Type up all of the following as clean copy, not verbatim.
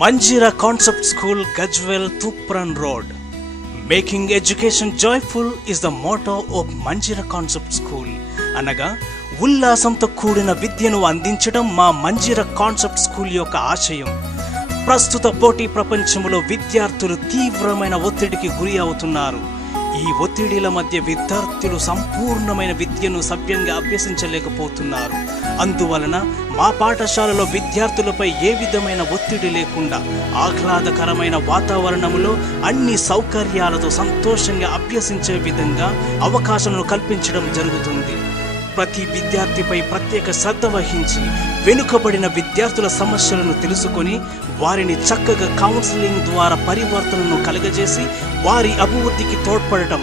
Manjira Concept School, Gajwel, Thupran Road. Making education joyful is the motto of Manjira Concept School. అనగా ఉల్లాసంతో కూడిన విద్యను అందించడం మా Manjira concept school యొక్క ఆశయం. ప్రస్తుత పోటీ ప్రపంచంలో విద్యార్థులు తీవ్రమైన ఒత్తిడికి గురి అవుతున్నారు. ఈ ఒత్తిడిల మధ్య విద్యార్థులు సంపూర్ణమైన విద్యను సవ్యంగా అభ్యసించలేకపోతున్నారు. అందువలన మా పాఠశాలలో విద్యార్థులపై ఏ విధమైన ఒత్తిడి లేకుండా ఆహ్లాదకరమైన వాతావరణంలో అన్ని సౌకర్యాలతో సంతోషంగా అభ్యసించే విధంగా అవకాశాలను కల్పించడం జరుగుతుంది. ప్రతి విద్యార్థిపై ప్రత్యేక శ్రద్ధ వహించి వెనుకబడిన విద్యార్థుల సమస్యలను తెలుసుకొని వారిని చక్కగా కౌన్సిలింగ్ ద్వారా పరివర్తనను కలుగజేసి వారి అభివృద్ధికి తోడ్పడటం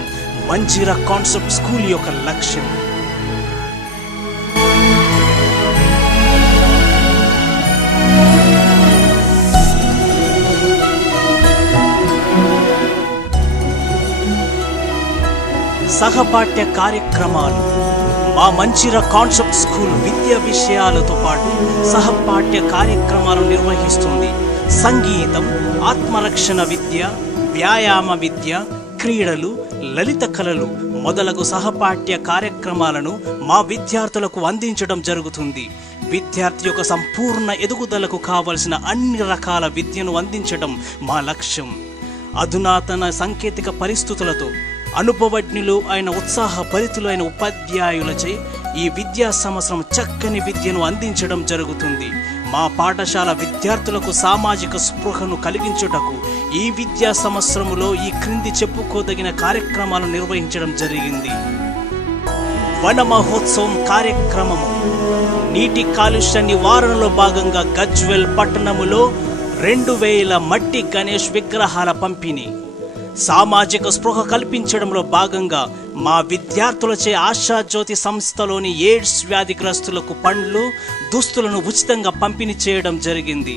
మంజిరా కాన్సెప్ట్ స్కూల్ యొక్క లక్ష్యం. సహపాఠ్య కార్యక్రమాలు. మా మంజిరా కాన్సెప్ట్ స్కూల్ విద్యా విషయాలతో పాటు సహపాఠ్య కార్యక్రమాలను నిర్వహిస్తుంది. సంగీతం, ఆత్మరక్షణ విద్య, వ్యాయామ విద్య, క్రీడలు, లలిత కళలు మొదలగు సహపాఠ్య కార్యక్రమాలను మా విద్యార్థులకు అందించడం జరుగుతుంది. విద్యార్థి యొక్క సంపూర్ణ ఎదుగుదలకు కావలసిన అన్ని రకాల విద్యను అందించడం మా లక్ష్యం. అధునాతన సాంకేతిక పరిస్థితులతో అనుభవజ్ఞులు అయిన ఉత్సాహభరితులైన ఉపాధ్యాయులచే ఈ విద్యా సంవత్సరం చక్కని విద్యను అందించడం జరుగుతుంది. మా పాఠశాల విద్యార్థులకు సామాజిక స్పృహను కలిగించుటకు ఈ విద్యా సంవత్సరంలో ఈ క్రింది చెప్పుకోదగిన కార్యక్రమాలు నిర్వహించడం జరిగింది. వన మహోత్సవం కార్యక్రమము. నీటి కాలుష్య నివారణలో భాగంగా గజ్వెల్ పట్టణములో 2000 మట్టి గణేష్ విగ్రహాల పంపిణీ. సామాజిక స్పృహ కల్పించడంలో భాగంగా మా విద్యార్థులచే ఆశాజ్యోతి సంస్థలోని ఎయిడ్స్ వ్యాధిగ్రస్తులకు పండ్లు, దుస్తులను ఉచితంగా పంపిణీ చేయడం జరిగింది.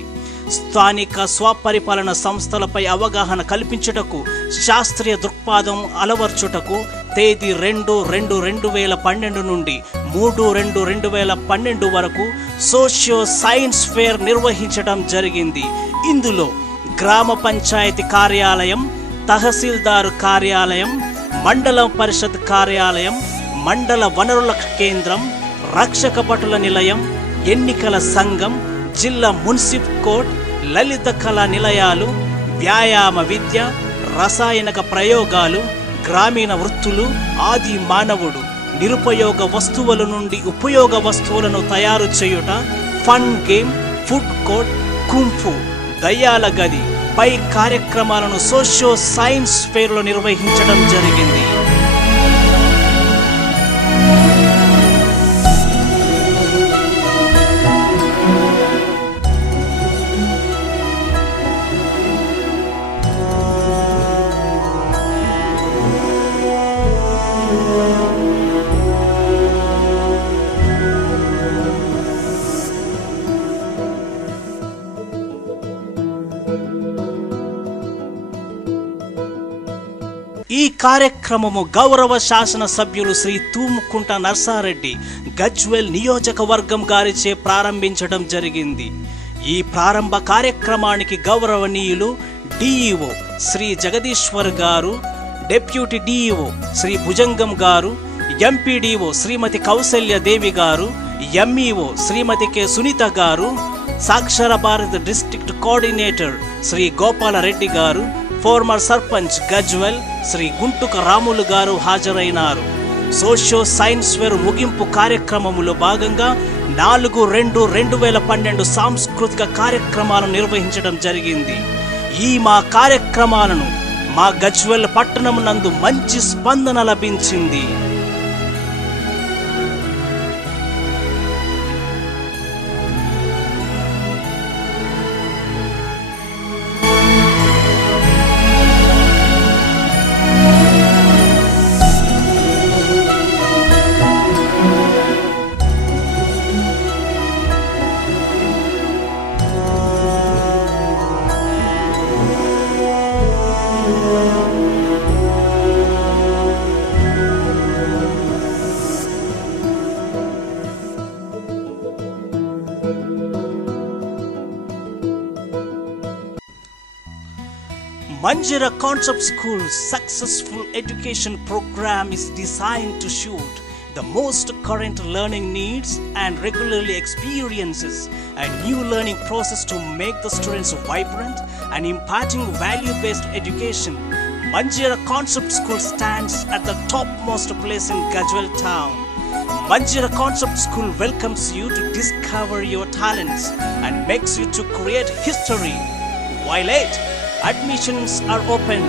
స్థానిక స్వపరిపాలన సంస్థలపై అవగాహన కల్పించుటకు, శాస్త్రీయ దృక్పథం అలవర్చుటకు తేదీ 2/2/2012 నుండి 3/2/2012 వరకు సోషియో సైన్స్ ఫేర్ నిర్వహించడం జరిగింది. ఇందులో గ్రామ పంచాయతీ కార్యాలయం, తహసీల్దారు కార్యాలయం, మండల పరిషత్ కార్యాలయం, మండల వనరుల కేంద్రం, రక్షక భటుల నిలయం, ఎన్నికల సంఘం, జిల్లా మున్సిపల్ కోర్ట్, లలిత కళా నిలయాలు, వ్యాయామ విద్య, రసాయనిక ప్రయోగాలు, గ్రామీణ వృత్తులు, ఆది మానవుడు, నిరుపయోగ వస్తువుల నుండి ఉపయోగ వస్తువులను తయారు చేయుట, fun game, food court, kung fu, దయ్యాల గది పై కార్యక్రమాలను సోషియో సైన్స్ ఫేర్లో నిర్వహించడం జరిగింది. ఈ కార్యక్రమము గౌరవ శాసన సభ్యులు శ్రీ తూముకుంట నర్సారెడ్డి గజ్వెల్ నియోజకవర్గం గారిచే ప్రారంభించడం జరిగింది. ఈ ప్రారంభ కార్యక్రమానికి గౌరవనీయులు డిఈఓ శ్రీ జగదీశ్వర్ గారు, డిప్యూటీ డిఈఓ శ్రీ భుజంగం గారు, ఎంపీడీఓ శ్రీమతి కౌశల్యదేవి గారు, ఎంఈఓ శ్రీమతి కె సునీత గారు, సాక్షర భారత్ డిస్ట్రిక్ట్ కోఆర్డినేటర్ శ్రీ గోపాలరెడ్డి గారు, ఫార్మర్ సర్పంచ్ గజ్వెల్ శ్రీ గుంటుక రాములు గారు హాజరైనారు. సోషియో సైన్స్ ఫేర్ ముగింపు కార్యక్రమములో భాగంగా 4/2/2012 సాంస్కృతిక కార్యక్రమాలను నిర్వహించడం జరిగింది. ఈ మా కార్యక్రమాలను మా గజ్వెల్ పట్టణం నందు మంచి స్పందన లభించింది. Manjira Concept School's successful education program is designed to suit the most current learning needs and regularly experiences a new learning process to make the students vibrant and imparting value-based education. Manjira Concept School stands at the topmost place in Gajwel town. Manjira Concept School welcomes you to discover your talents and makes you to create history. While admissions are open,